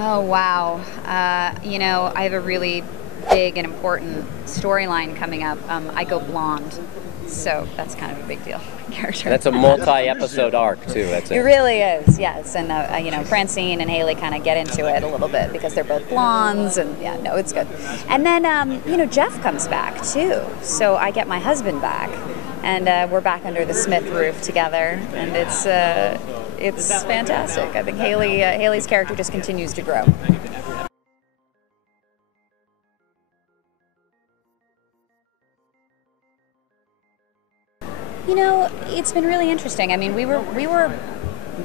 Oh, wow. You know, I have a really big and important storyline coming up. I go blonde, so that's kind of a big deal. Character. That's a multi-episode arc, too. That's it. It really is, yes. And, you know, Francine and Haley kind of get into it a little bit because they're both blondes, and yeah, no, it's good. And then, you know, Jeff comes back, too. So I get my husband back, and we're back under the Smith roof together, and it's fantastic. I think Haley's character just continues to grow. You know, it's been really interesting. I mean, we were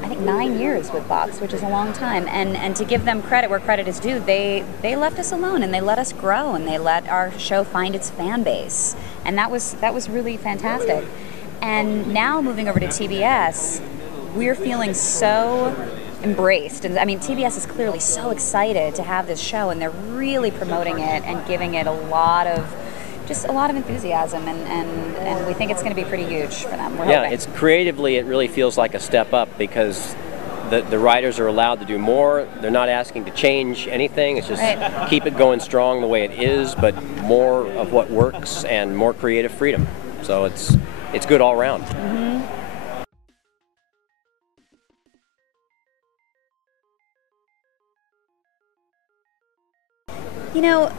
I think 9 years with Box, which is a long time, and to give them credit where credit is due, they left us alone and they let us grow and they let our show find its fan base, and that was really fantastic. And now moving over to TBS, we're feeling so embraced, and I mean TBS is clearly so excited to have this show, and they're really promoting it and giving it a lot of enthusiasm, and we think it's going to be pretty huge for them. We're hoping. It's creatively, it really feels like a step up because the writers are allowed to do more. They're not asking to change anything. It's just keep it going strong the way it is, but more of what works and more creative freedom. So it's good all around. Mm-hmm. You know,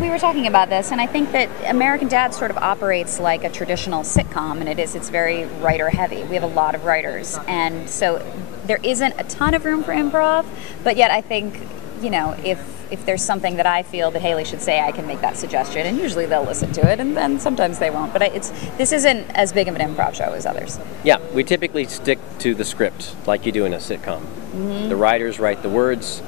we were talking about this, and I think that American Dad sort of operates like a traditional sitcom, and it's very writer-heavy. We have a lot of writers, and so there isn't a ton of room for improv, but yet I think, you know, if there's something that I feel that Haley should say, I can make that suggestion, and usually they'll listen to it, and then sometimes they won't. But this isn't as big of an improv show as others. Yeah, we typically stick to the script like you do in a sitcom. Mm-hmm. The writers write the words,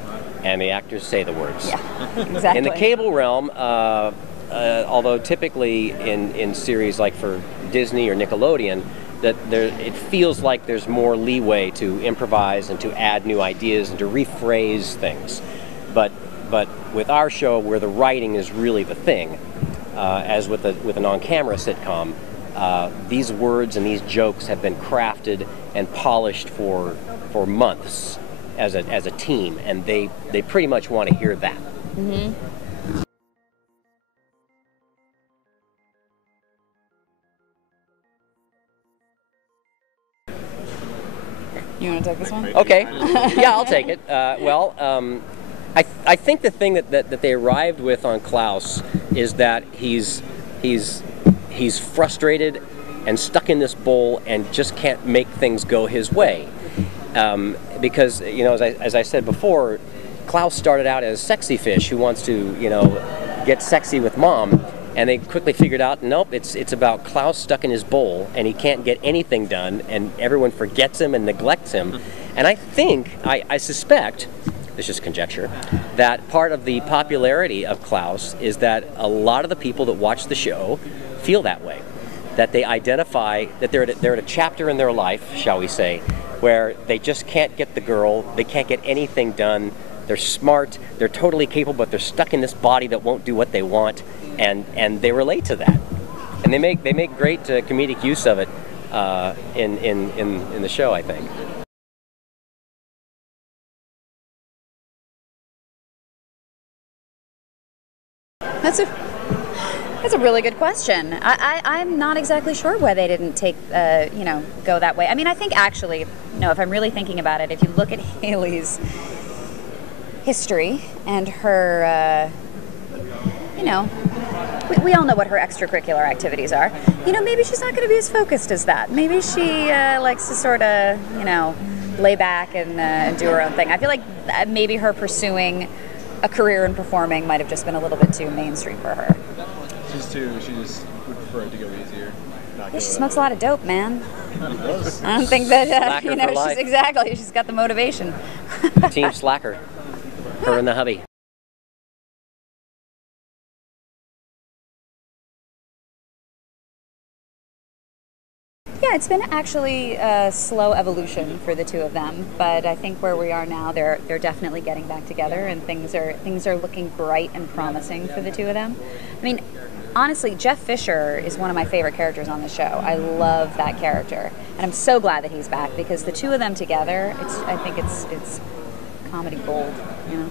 and the actors say the words. Yeah, exactly. In the cable realm, although typically in series like for Disney or Nickelodeon, it feels like there's more leeway to improvise and to add new ideas and to rephrase things. But with our show, where the writing is really the thing, as with an on-camera sitcom, these words and these jokes have been crafted and polished for months as a team, and they pretty much want to hear that. Mm-hmm. You want to take this one? Okay. Yeah, I'll take it. I think the thing that they arrived with on Klaus is that he's frustrated and stuck in this bowl and just can't make things go his way. Because, you know, as I said before, Klaus started out as Sexy Fish who wants to, you know, get sexy with Mom, and they quickly figured out, nope, it's about Klaus stuck in his bowl and he can't get anything done, and everyone forgets him and neglects him. And I suspect, this is conjecture, that part of the popularity of Klaus is that a lot of the people that watch the show feel that way, that they identify that they're at a chapter in their life, shall we say, where they just can't get the girl, they can't get anything done, they're smart, they're totally capable, but they're stuck in this body that won't do what they want, and they relate to that. And they make great comedic use of it in the show, I think. That's a really good question. I'm not exactly sure why they didn't take, you know, go that way. I mean, I think actually, you know, if I'm really thinking about it, if you look at Haley's history and her, you know, we all know what her extracurricular activities are. You know, maybe she's not going to be as focused as that. Maybe she likes to sort of, you know, lay back and do her own thing. I feel like maybe her pursuing a career in performing might have just been a little bit too mainstream for her. She just would prefer it to go easier. Yeah, she smokes a lot of dope, man. I don't think that, you know, she's got the motivation. Team slacker. Her and the hubby. Yeah, it's been actually a slow evolution for the two of them, but I think where we are now, they're definitely getting back together, and things are looking bright and promising for the two of them. I mean, honestly, Jeff Fisher is one of my favorite characters on the show. I love that character, and I'm so glad that he's back because the two of them together, I think it's comedy gold, you know.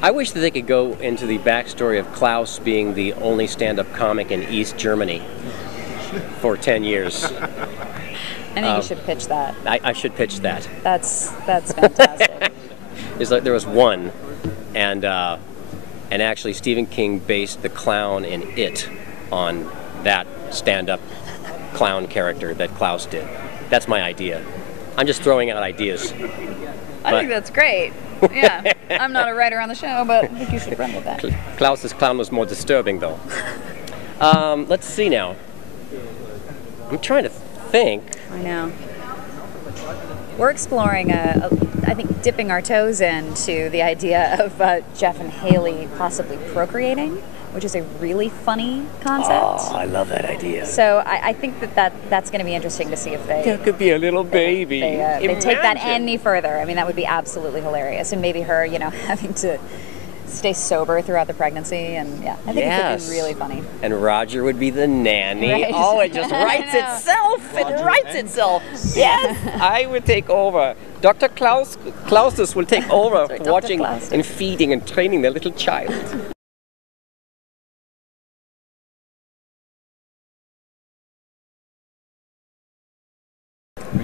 I wish that they could go into the backstory of Klaus being the only stand-up comic in East Germany for 10 years. I think you should pitch that. I should pitch that. That's fantastic. It's like there was one, and actually Stephen King based the clown in It on that stand-up clown character that Klaus did. That's my idea. I'm just throwing out ideas. I think that's great. Yeah, I'm not a writer on the show, but I think you should run with that. Klaus's clown was more disturbing, though. Let's see now. I'm trying to think. I know. We're exploring, I think, dipping our toes into the idea of Jeff and Haley possibly procreating, which is a really funny concept. Oh, I love that idea. So I think that's going to be interesting to see if they... There could be a little baby. They take that any further. I mean, that would be absolutely hilarious. And maybe her, having to stay sober throughout the pregnancy, and yeah, I think it could be really funny. And Roger would be the nanny. Right. Oh, it just writes itself. It writes itself. Yes, I would take over. Dr. Klausus will take over watching and feeding and training their little child.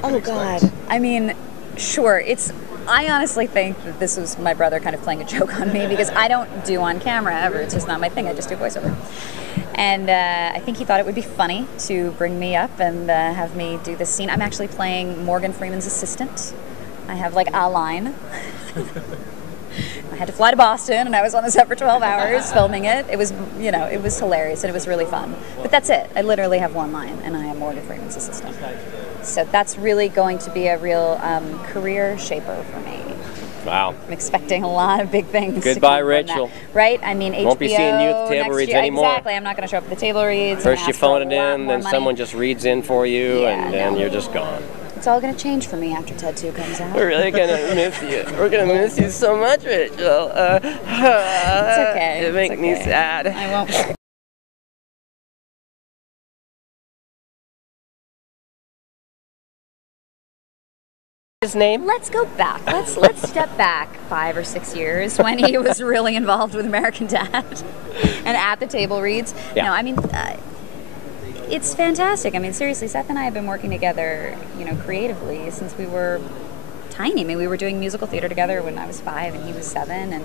Oh God! I mean, sure. I honestly think that this was my brother kind of playing a joke on me because I don't do on camera ever. It's just not my thing. I just do voiceover. And I think he thought it would be funny to bring me up and have me do this scene. I'm actually playing Morgan Freeman's assistant. I have like a line. I had to fly to Boston, and I was on the set for 12 hours filming it. It was, it was hilarious, and it was really fun. But that's it. I literally have one line, and I am Morgan Freeman's assistant. So that's really going to be a real career shaper for me. Wow. I'm expecting a lot of big things. Goodbye, Rachel. Right? I mean, HBO won't be seeing you at the table reads anymore. Exactly. I'm not going to show up at the table reads. First you phone it in, then someone just reads in for you, and then you're just gone. It's all going to change for me after Ted 2 comes out. We're really going to miss you. We're going to miss you so much, Rachel. It's okay. It makes me sad. I won't. His name? Let's go back. Let's step back 5 or 6 years when he was really involved with American Dad and at the table reads. Yeah. No, I mean, it's fantastic. I mean, seriously, Seth and I have been working together, creatively since we were tiny. I mean, we were doing musical theater together when I was 5 and he was 7,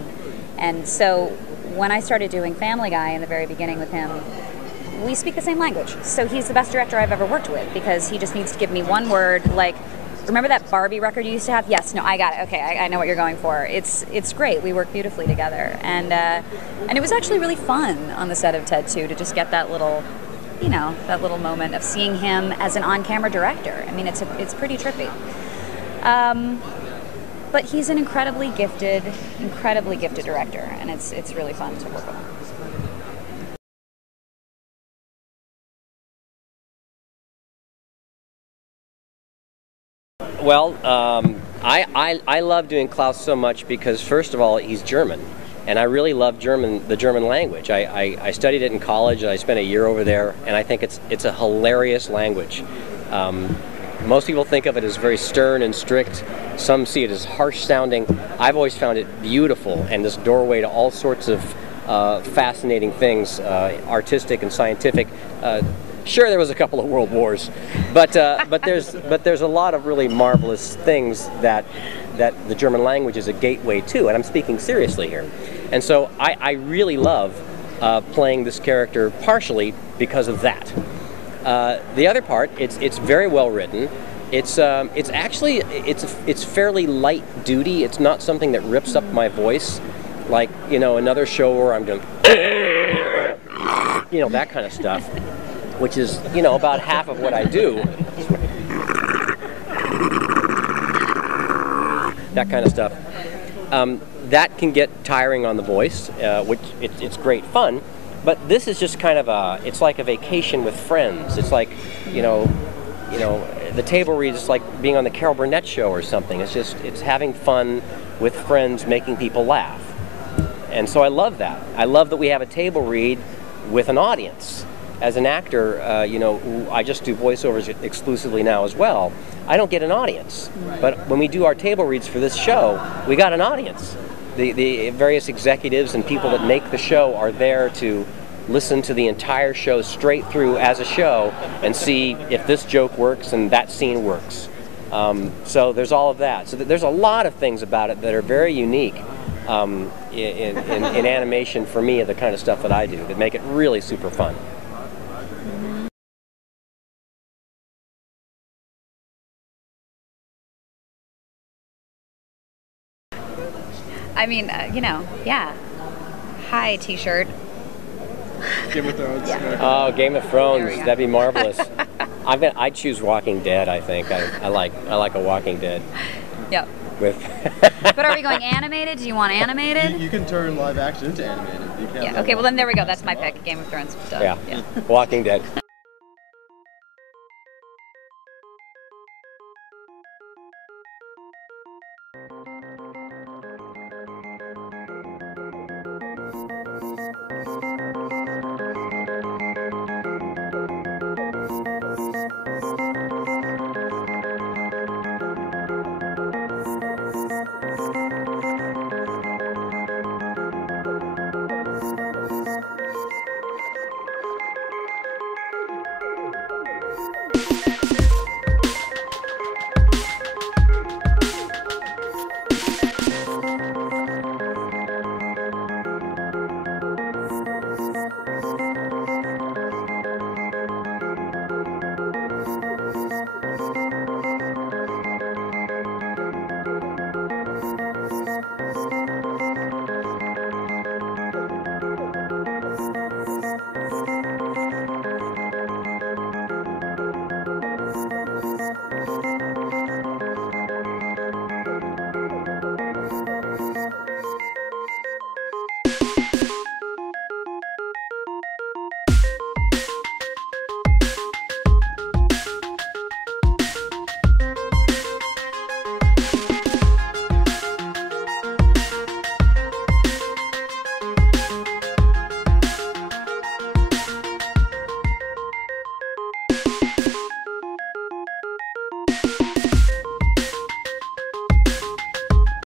and so when I started doing Family Guy in the very beginning with him, we speak the same language. So he's the best director I've ever worked with because he just needs to give me one word like, remember that Barbie record you used to have? Yes, no, I got it. Okay, I know what you're going for. It's great. We work beautifully together, and it was actually really fun on the set of Ted 2 to just get that little, that little moment of seeing him as an on-camera director. I mean, it's pretty trippy. But he's an incredibly gifted director, and it's really fun to work with him. Well, I love doing Klaus so much because, first of all, he's German, and I really love the German language. I studied it in college, and I spent a year over there, and I think it's a hilarious language. Most people think of it as very stern and strict. Some see it as harsh sounding. I've always found it beautiful and this doorway to all sorts of fascinating things, artistic and scientific. Sure, there was a couple of world wars, but there's a lot of really marvelous things that the German language is a gateway to, and I'm speaking seriously here. And so I really love playing this character partially because of that. The other part, it's very well written. It's fairly light duty. It's not something that rips up my voice, like another show where I'm doing that kind of stuff, which is about half of what I do. That kind of stuff. that can get tiring on the voice, which it's great fun. But this is just kind of it's like a vacation with friends. It's like, you know, the table read is like being on the Carol Burnett show or something. It's having fun with friends, making people laugh. And so I love that. I love that we have a table read with an audience. As an actor, I just do voiceovers exclusively now as well. I don't get an audience. But when we do our table reads for this show, we got an audience. The various executives and people that make the show are there to listen to the entire show straight through as a show and see if this joke works and that scene works. So there's all of that. So there's a lot of things about it that are very unique in animation for me, the kind of stuff that I do, that make it really super fun. I mean, yeah. Hi, T-shirt. Game of Thrones. Yeah. Oh, Game of Thrones, There we go. that'd be marvelous. I'd choose Walking Dead, I think. I like a Walking Dead. Yep. With But are we going animated? Do you want animated? You can turn live action into animated. You can't Yeah. Okay. Well, then there we go. That's my pick. Game of Thrones. Done. yeah, Walking Dead.